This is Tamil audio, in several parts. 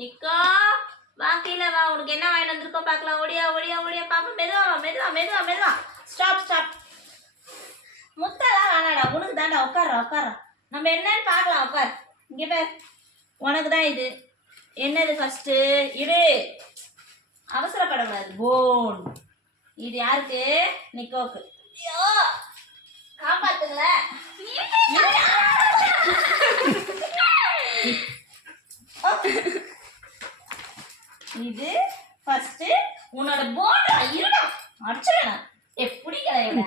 நிக்கோ வா கீழே வா. உனக்கு என்ன வாங்கிட்டு வந்திருக்கோ பார்க்கலாம். ஓடியா ஓடியா ஓடியா பாப்பா. மெதுவா மெதுவா மெதுவா மெதுவா. Stop stop. முத்தெல்லாம் வேணாடா, உனக்கு தாண்டா. உட்கார. நம்ம என்னன்னு பார்க்கலாம். உட்கார். இங்கே பேர் உனக்கு தான் இது. என்னது ஃபர்ஸ்ட் இரு, அவசரப்படக்கூடாது. போன் இது யாருக்கு? நிக்கோக்கு. ஐயோ காப்பாத்துங்களேன். இது ஃபர்ஸ்ட் உன்னோட போன். இருடா அடிச்சல எப்படி கிடையாது.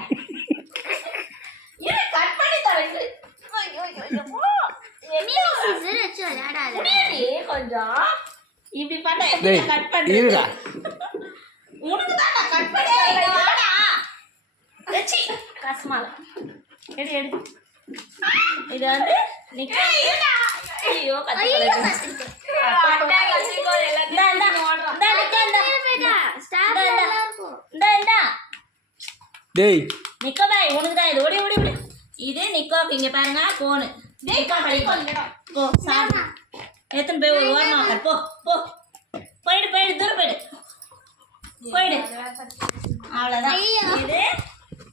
இரு கட் பண்ணி தரேன். கொஞ்சம் இப்படி பண்ண கட் பண்ணி உனக்கு தான் நான் கட் பண்ணி கஷ்டமால எடு எடு. இது வந்து ஐயோ நிக்கோ பாய் உனக்கு தான் இது. ஓடி ஓடி ஓடி. இது நிக்கோக்கு. இங்க பாருங்க போனு. போ சாப்பிடு. எத்தனை போய் ஒரு ஓரமாக போ போ. போயிடு தூரம் போயிடு. அவ்வளோதான். இது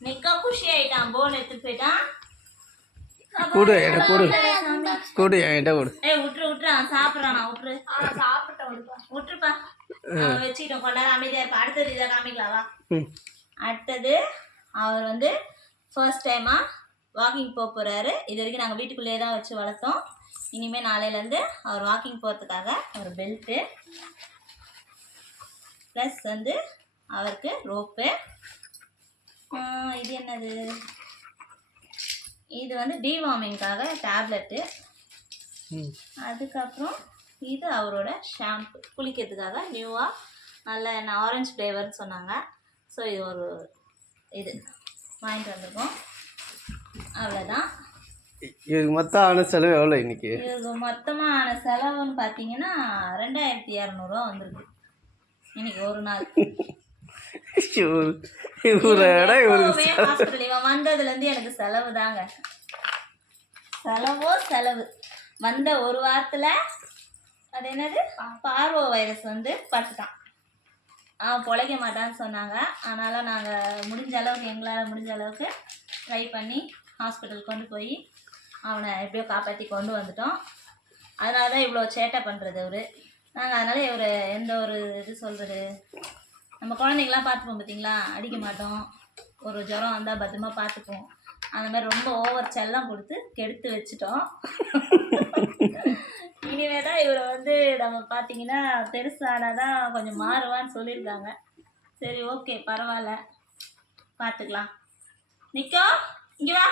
நிக்கோ குஷி ஆயிட்டான். போன் எடுத்துட்டு போயிட்டான். விட்டுரு சாப்பிட்றான். விட்டுருப்பா வச்சுக்கிட்டோம். கொஞ்ச நேரம் அமைதியா இருப்பா. அடுத்தது இதை காமிக்கலாவா? அடுத்தது அவர் வந்து ஃபர்ஸ்ட் டைமா வாக்கிங் போக போறாரு. இது வரைக்கும் நாங்கள் வீட்டுக்குள்ளேயே தான் வச்சு வளர்த்தோம். இனிமேல் நாளையிலேருந்து அவர் வாக்கிங் போகிறதுக்காக ஒரு பெல்ட்டு ப்ளஸ் வந்து அவருக்கு ரோப்பு. இது என்னது? இது வந்து டிவார்மிங்காக டேப்லெட்டு. அதுக்கப்புறம் இது அவரோட ஷாம்பு குளிக்கிறதுக்காக நியூவாக நல்ல ஆரஞ்சு ஃப்ளேவர்னு சொன்னாங்க. ஸோ இது ஒரு இது வாங்கிட்டு வந்திருக்கோம். அவ்வளோதான். இதுக்கு மொத்தம் ஆன செலவு எவ்வளோ இன்னைக்கு? இதுக்கு மொத்தமாக ஆன செலவுன்னு பார்த்தீங்கன்னா 2200 வந்திருக்கு இன்னைக்கு ஒரு நாள். ஹாஸ்பிட்டல் இவன் வந்ததுலேருந்து எனக்கு செலவு தாங்க. செலவு. வந்த ஒரு வாரத்தில் அது என்னது பார்வோ வைரஸ் வந்து பட்டுட்டான். அவன் பொழைக்க மாட்டான்னு சொன்னாங்க. அதனால் நாங்கள் எங்களால் முடிஞ்ச அளவுக்கு ட்ரை பண்ணி ஹாஸ்பிட்டல் கொண்டு போய் அவனை எப்படியோ காப்பாற்றி கொண்டு வந்துட்டோம். அதனால தான் இவ்வளோ சேட்டை பண்ணுறது அவர். நாங்கள் அதனால் இவர் எந்த ஒரு இது சொல்கிறது, நம்ம குழந்தைங்களாம் பார்த்துப்போம் பார்த்தீங்களா, அடிக்க மாட்டோம். ஒரு ஜுரம் வந்தால் பத்திரமா பார்த்துப்போம். அந்த மாதிரி ரொம்ப ஓவர் செல்லம் கொடுத்து கெடுத்து வச்சுட்டோம். இனிமே தான் இவரை வந்து நம்ம பார்த்தீங்கன்னா பெருசானால் தான் கொஞ்சம் மாறுவான்னு சொல்லியிருக்காங்க. சரி ஓகே பரவாயில்ல பார்த்துக்கலாம். நிக்கோ இங்கே வா.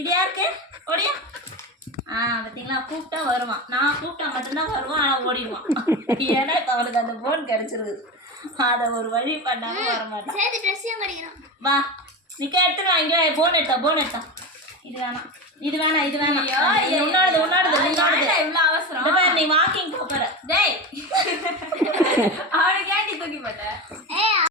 இது யாருக்கு? ஓடியா. பார்த்தீங்களா கூப்பிட்டா வருவான். நான் கூப்பிட்டா மட்டும்தான் வருவான். ஆனால் ஓடிடுவான். ஏன்னா இப்போ அவனுக்கு அந்த போன் கிடச்சிருது. அதை ஒரு வழி பண்ணாமல் வர மாட்டான். வா நிக்க எடுத்துட்டு வா. இங்கே போன் எடுத்தான். இது வேணாம். உன்னோடது. இவ்வளோ அவசரம். நீ வாக்கிங் போற. டேய்